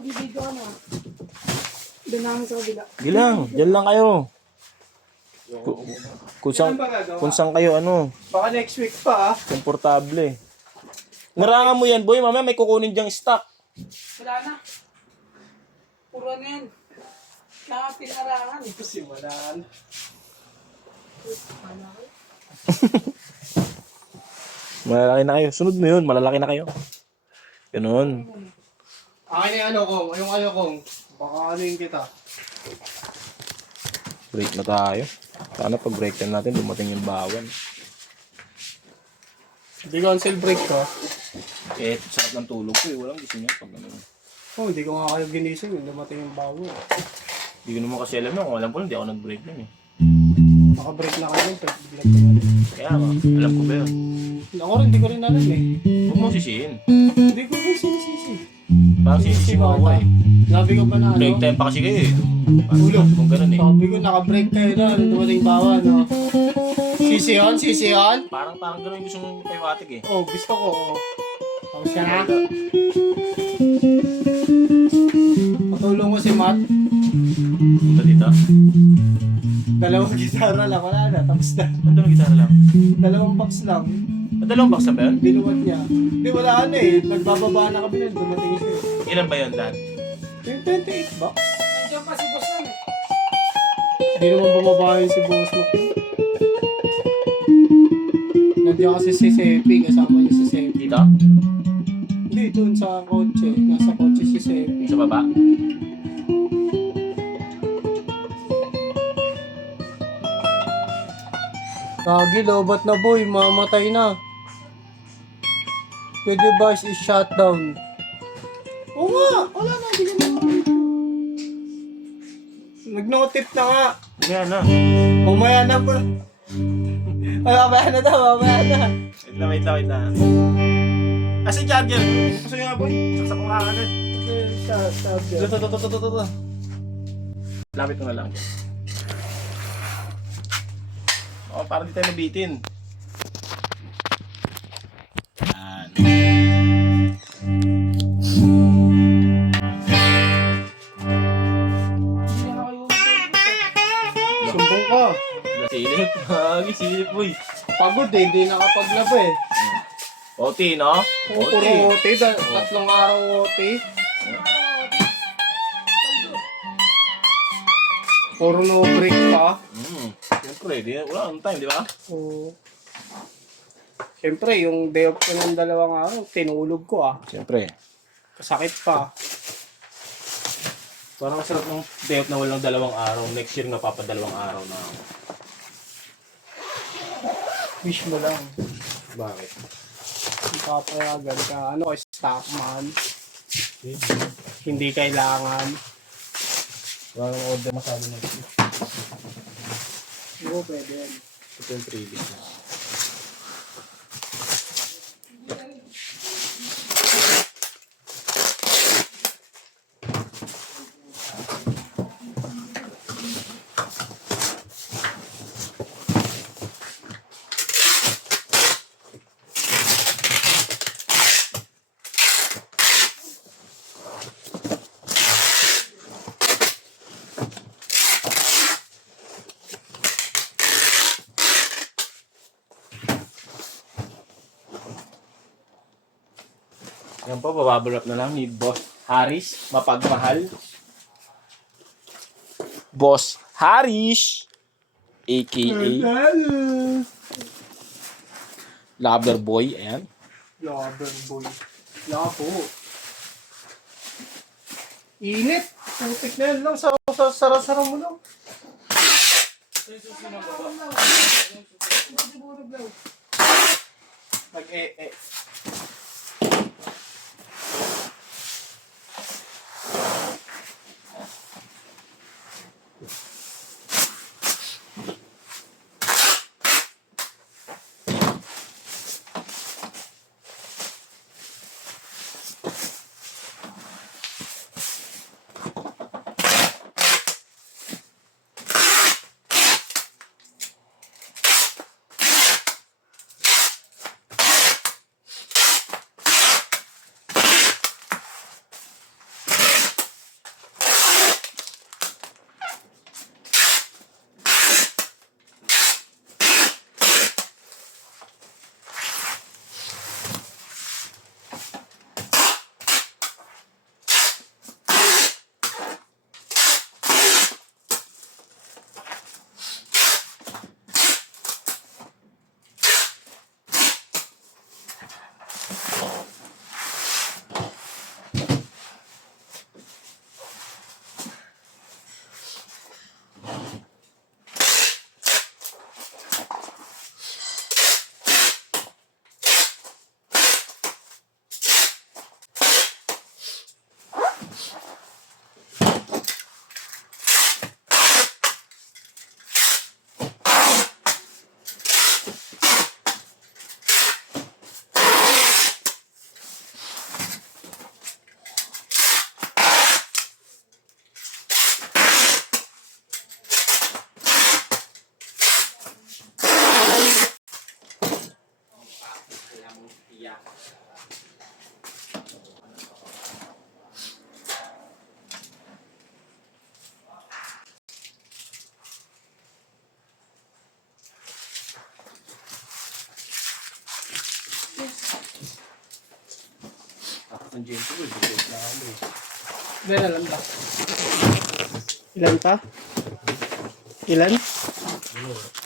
magbibideo ka na. Doon namin sa kabila. Gilang, dyan lang kayo. Kung saan kayo, Baka next week pa komportable. Narangan mo yan, boy. Mamaya may kukunin dyang stock. Wala na. Puro na yan. Kaya pinarangan. Simulan. Malalaki na kayo. Sunod mo yun, malalaki na kayo. Ganun. Akin yung ano kong. Baka ano yung kita. Break na tayo. Sana pag break time natin, dumating yung bawan. Hindi cancel break ko. Eh, sarap ng tulog ko eh. Walang gising yan pag ganun. Hindi ko nga kayo ginising. Dumating yung bago. Hindi ko naman kasi alam na. Kung alam ko lang, hindi ako nag-break nun eh. Naka-break na kayo. Bigla ko yan. Kaya nga, alam ko ba yun? Ako rin, hindi ko rin alam eh. Huwag mo sisihin. Hindi ko rin sinisisi. Parang sisisi mo ako eh. Sabi ko ba na ano? Break time pa kasi kayo eh. Ulo. Kung ganun eh. Sabi ko naka-break kayo na. Dumating bawa, no? Sisi on? Parang ganun yung gusto mong paiwatig eh. Oh, gusto ko. Tapos ka na. Patulong ko si Matt. Punta dito. Dalawang gitara lang. Wala na. Tapos na. Ano na gitara lang? Dalawang box lang. Dalawang box na ba yun? Binuwat niya. Hindi, wala na eh. Nagbababa na kami nun. Dumating siya. Ilan ba yun, Dan? Yung 28 box. Nandiyan pa si boss lang eh. Hindi naman bumaba yun si Boss Mac. Nandiyan kasi si Sepi. Kasama niya si Sepi. Dito? Hindi, dun sa kotse. Nasa kotse si Sepi. Sa baba? Kagi, lobat na boy. Mamatay na. Your device is shut down. Oo nga. Wala na. Hindi ka na. Nag-notif na nga. Kaya na. Umaya na bro. Mamaya na daw. Mamaya na. Wait lang. Kasi charger. Gusto nyo nga boy. Saksak ko nga agad. Ito. Lapit ko na lang. Oh, para di tayo nabitin. Yan. Sumbong ka. Silip. Hagi, silip boy. Pagod eh. Hindi nakapaglaba eh. OT, no? Puro OT. Tatlong araw OT. Puro no break pa. Siyempre, wala akong time, di ba? Oo. Siyempre, yung day off ko ng 2 araw, tinulog ko ah. Siyempre. Kasakit pa. Parang masarap ng day off na walang 2 araw. Next year na papadalawang araw na ako. Wish mo lang. Bakit? Papayagan ka. Ano, stock man. Hindi kailangan. Parang order masabi na ito. Oo, pwede yan. Ito yung previous na. Yan po, bababulap na lang ni Boss Haris, mapagmahal. Boss Haris, a.k.a. Lover Boy, ayan. Laban, boy. Labo. Init. Putik na yan lang. Sara-sara mo lang. Mag-e-e. Ang James ko, dito na ako eh. Bela lang ba? Ilan pa? Ilan? Ano?